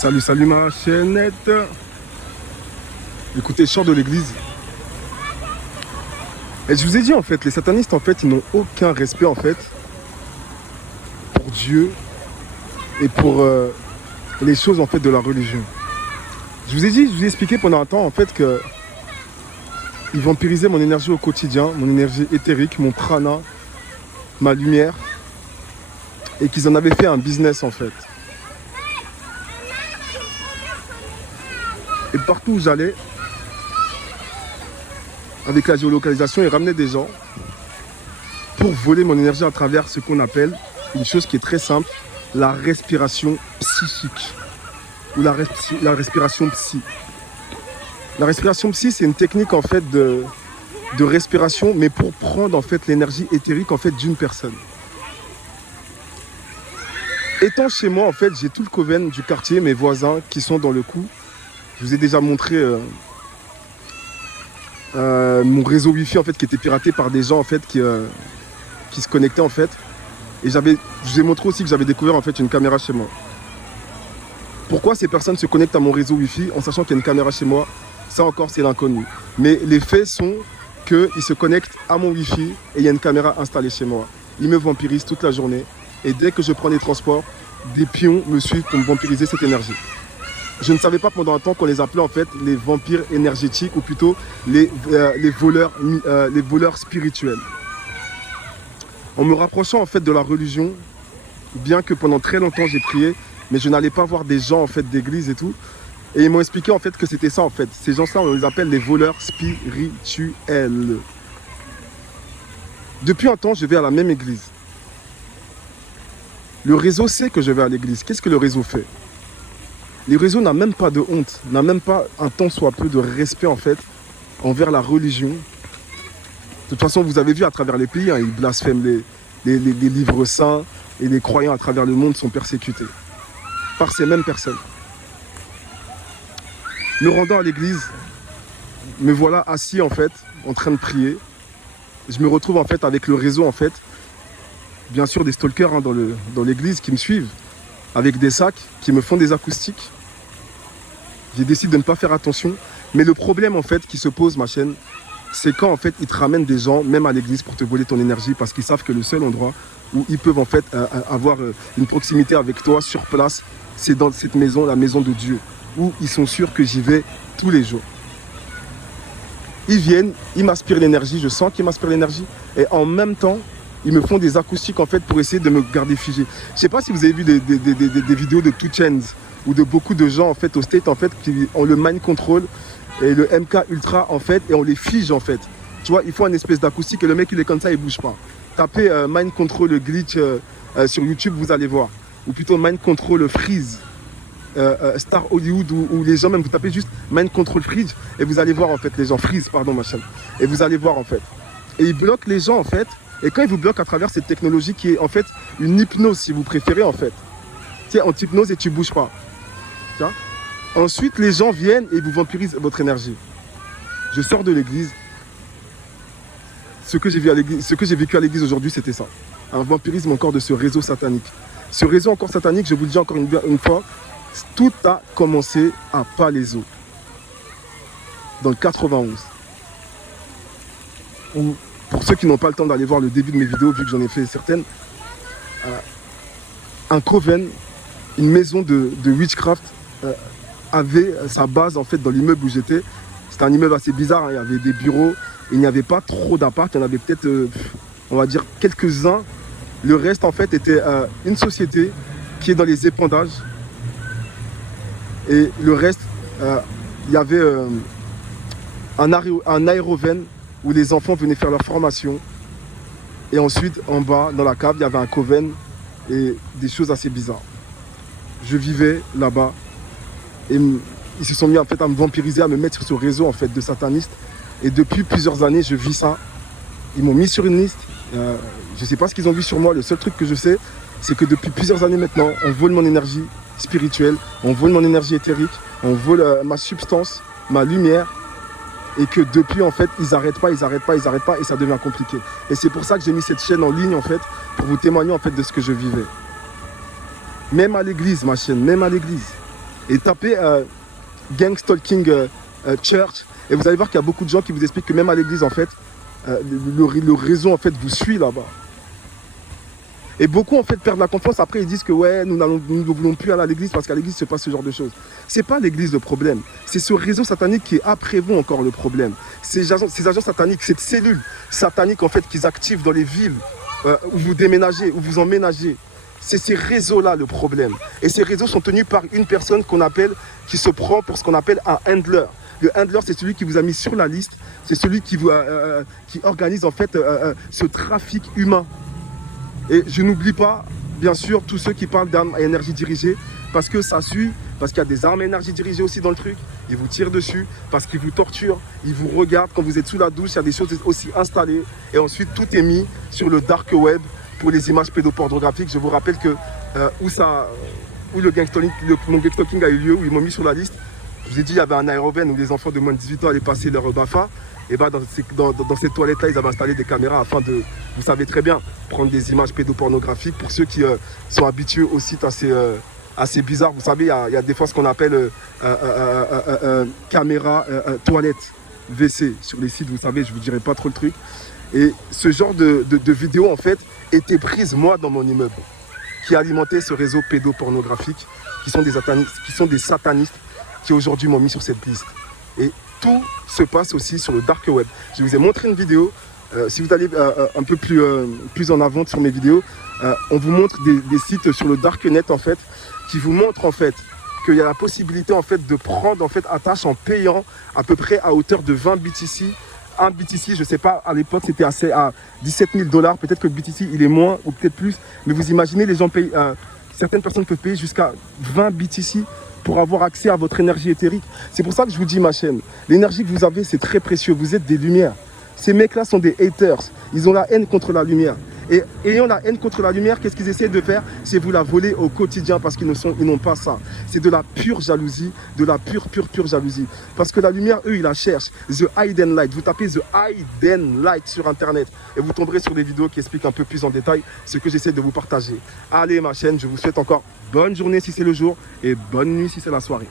Salut, salut ma chaînette. Écoutez, je sors de l'église. Et je vous ai dit en fait, les satanistes en fait, ils n'ont aucun respect en fait pour Dieu et pour les choses en fait de la religion. Je vous ai expliqué pendant un temps en fait que ils vampirisaient mon énergie au quotidien, mon énergie éthérique, mon prana, ma lumière, et qu'ils en avaient fait un business en fait. Et partout où j'allais, avec la géolocalisation, ils ramenaient des gens pour voler mon énergie à travers ce qu'on appelle une chose qui est très simple, la respiration psychique ou la respiration psy. La respiration psy, c'est une technique en fait de respiration, mais pour prendre en fait l'énergie éthérique en fait d'une personne. Étant chez moi, en fait, j'ai tout le coven du quartier, mes voisins qui sont dans le coup. Je vous ai déjà montré mon réseau Wi-Fi en fait qui était piraté par des gens en fait qui se connectaient en fait. Et je vous ai montré aussi que j'avais découvert en fait une caméra chez moi. Pourquoi ces personnes se connectent à mon réseau Wi-Fi en sachant qu'il y a une caméra chez moi? Ça encore c'est l'inconnu. Mais les faits sont qu'ils se connectent à mon Wi-Fi et il y a une caméra installée chez moi. Ils me vampirisent toute la journée. Et dès que je prends les transports, des pions me suivent pour me vampiriser cette énergie. Je ne savais pas pendant un temps qu'on les appelait en fait les vampires énergétiques ou plutôt les voleurs spirituels. En me rapprochant en fait de la religion, bien que pendant très longtemps j'ai prié, mais je n'allais pas voir des gens en fait d'église et tout. Et ils m'ont expliqué en fait que c'était ça en fait. Ces gens-là, on les appelle les voleurs spirituels. Depuis un temps, je vais à la même église. Le réseau sait que je vais à l'église. Qu'est-ce que le réseau fait? Le réseau n'a même pas de honte, n'a même pas un tant soit peu de respect en fait envers la religion. De toute façon, vous avez vu à travers les pays, hein, ils blasphèment les livres saints et les croyants à travers le monde sont persécutés par ces mêmes personnes. Me rendant à l'église, me voilà assis en fait, en train de prier. Je me retrouve en fait avec le réseau en fait, bien sûr des stalkers hein, dans l'église qui me suivent, avec des sacs qui me font des acoustiques. J'ai décidé de ne pas faire attention. Mais le problème en fait qui se pose ma chaîne, c'est quand en fait ils te ramènent des gens, même à l'église, pour te voler ton énergie, parce qu'ils savent que le seul endroit où ils peuvent en fait avoir une proximité avec toi sur place, c'est dans cette maison, la maison de Dieu, où ils sont sûrs que j'y vais tous les jours. Ils viennent, ils m'aspirent l'énergie, je sens qu'ils m'aspirent l'énergie, et en même temps, ils me font des acoustiques en fait pour essayer de me garder figé. Je ne sais pas si vous avez vu des vidéos de 2 Chainz ou de beaucoup de gens en fait au State en fait qui ont le mind control et le MK Ultra en fait et on les fige en fait. Tu vois, il faut une espèce d'acoustique et le mec il est comme ça, il bouge pas. Tapez mind control glitch sur YouTube, vous allez voir. Ou plutôt mind control freeze. Star Hollywood ou les gens même, vous tapez juste mind control freeze et vous allez voir en fait les gens freeze pardon machin. Et vous allez voir en fait. Et ils bloquent les gens en fait. Et quand ils vous bloquent à travers cette technologie qui est en fait une hypnose si vous préférez en fait. Tu sais, en hypnose et tu bouges pas. Tu vois? Ensuite, les gens viennent et vous vampirisent votre énergie. Je sors de l'église. Ce que j'ai vécu à l'église aujourd'hui, c'était ça. Un vampirisme encore de ce réseau satanique. Ce réseau encore satanique, je vous le dis encore une fois, tout a commencé à Palaiseau. Dans le 91. Pour ceux qui n'ont pas le temps d'aller voir le début de mes vidéos, vu que j'en ai fait certaines, un coven, une maison de witchcraft avait sa base en fait dans l'immeuble où j'étais. C'était un immeuble assez bizarre, hein. Il y avait des bureaux, il n'y avait pas trop d'appart, il y en avait peut-être, on va dire, quelques-uns. Le reste en fait était une société qui est dans les épandages. Et le reste, il y avait un aérovène où les enfants venaient faire leur formation. Et ensuite, en bas, dans la cave, il y avait un coven et des choses assez bizarres. Je vivais là-bas et ils se sont mis en fait à me vampiriser, à me mettre sur ce réseau en fait de satanistes. Et depuis plusieurs années, je vis ça. Ils m'ont mis sur une liste. Je ne sais pas ce qu'ils ont vu sur moi. Le seul truc que je sais, c'est que depuis plusieurs années maintenant, on vole mon énergie spirituelle, on vole mon énergie éthérique, on vole ma substance, ma lumière. Et que depuis en fait ils arrêtent pas et ça devient compliqué. Et c'est pour ça que j'ai mis cette chaîne en ligne en fait pour vous témoigner en fait de ce que je vivais. Même à l'église ma chaîne, même à l'église. et tapez Gang Stalking Church, et vous allez voir qu'il y a beaucoup de gens qui vous expliquent que même à l'église, en fait, le réseau, en fait, vous suit là-bas. Et beaucoup, en fait, perdent la confiance. Après, ils disent que, ouais, nous ne voulons plus aller à l'église parce qu'à l'église, il se passe ce genre de choses. C'est pas l'église le problème. C'est ce réseau satanique qui est après vous encore le problème. Ces agents sataniques, cette cellule satanique, en fait, qu'ils activent dans les villes où vous déménagez, où vous emménagez. C'est ces réseaux-là le problème. Et ces réseaux sont tenus par une personne qui se prend pour ce qu'on appelle un handler. Le handler, c'est celui qui vous a mis sur la liste. C'est celui qui organise, en fait, ce trafic humain. Et je n'oublie pas, bien sûr, tous ceux qui parlent d'armes à énergie dirigée, parce que ça suit, parce qu'il y a des armes à énergie dirigée aussi dans le truc. Ils vous tirent dessus, parce qu'ils vous torturent, ils vous regardent. Quand vous êtes sous la douche, il y a des choses aussi installées. Et ensuite, tout est mis sur le dark web pour les images pédopornographiques. Je vous rappelle que où le gang stalking a eu lieu, où ils m'ont mis sur la liste, je vous ai dit, il y avait un aérobène où les enfants de moins de 18 ans allaient passer leur BAFA. Et bah dans ces toilettes-là, ils avaient installé des caméras afin de, vous savez très bien, prendre des images pédopornographiques. Pour ceux qui sont habitués aux sites assez bizarres, vous savez, il y a des fois ce qu'on appelle caméra toilette WC sur les sites, vous savez, je ne vous dirai pas trop le truc. Et ce genre de vidéos, en fait, étaient prises, moi, dans mon immeuble, qui alimentait ce réseau pédopornographique, qui sont des satanistes, qui aujourd'hui m'ont mis sur cette liste. Et tout se passe aussi sur le dark web. Je vous ai montré une vidéo. Si vous allez un peu plus en avant sur mes vidéos, on vous montre des sites sur le darknet, en fait, qui vous montrent, en fait, qu'il y a la possibilité, en fait, de prendre, en fait, attache en payant à peu près à hauteur de 20 BTC. Un BTC, je ne sais pas, à l'époque, c'était à 17 000 $. Peut-être que le BTC, il est moins ou peut-être plus. Mais vous imaginez, les gens payent, certaines personnes peuvent payer jusqu'à 20 BTC pour avoir accès à votre énergie éthérique. C'est pour ça que je vous dis, ma chaîne, l'énergie que vous avez, c'est très précieux. Vous êtes des lumières. Ces mecs-là sont des haters. Ils ont la haine contre la lumière. Et ayant la haine contre la lumière, qu'est-ce qu'ils essaient de faire? C'est vous la voler au quotidien parce qu'ils n'ont pas ça. C'est de la pure jalousie, de la pure jalousie. Parce que la lumière, eux, ils la cherchent. The Hidden Light. Vous tapez The Hidden Light sur Internet et vous tomberez sur des vidéos qui expliquent un peu plus en détail ce que j'essaie de vous partager. Allez, ma chaîne, je vous souhaite encore bonne journée si c'est le jour et bonne nuit si c'est la soirée.